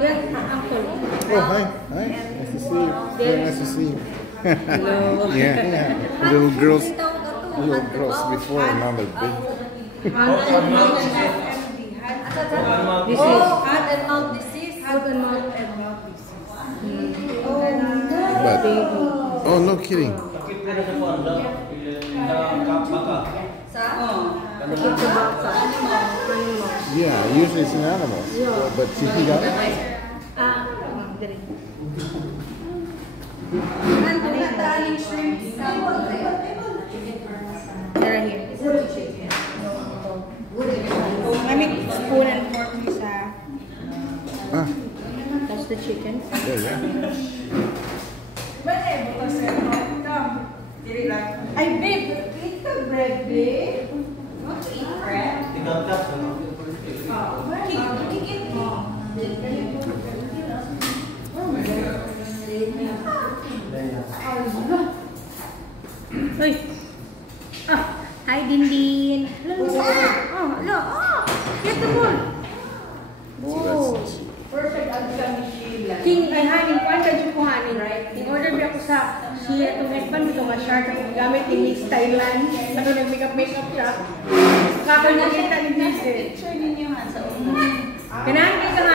Uncle. Oh, hi. Hi. Nice to see you. Very nice to see you. Hello. Yeah. Little girls before, now they're big. This is Hand and mouth disease. hand and mouth. But, oh, no kidding. It's about animal. Yeah, usually it's in animals. Yeah. But he got it. Dali. They're here. May spoon and fork sa. Ah, That's the chicken. yeah. Ay, babe, eat the bread, babe. Want to eat bread? Kikit mo. Uy! Hi, Dindin! Get the ball! Oh! Perfect ang kami Sheila. King, ay hanin, kuhan ka dyan kuhanin. In order ba ako sa siya, itong headband, ito ma-shark ako gamit ni Miss Thailand. Ano, nag-makeup siya. Kakal na kita ni Miss. Picture ninyo ha sa una. Kanahan ka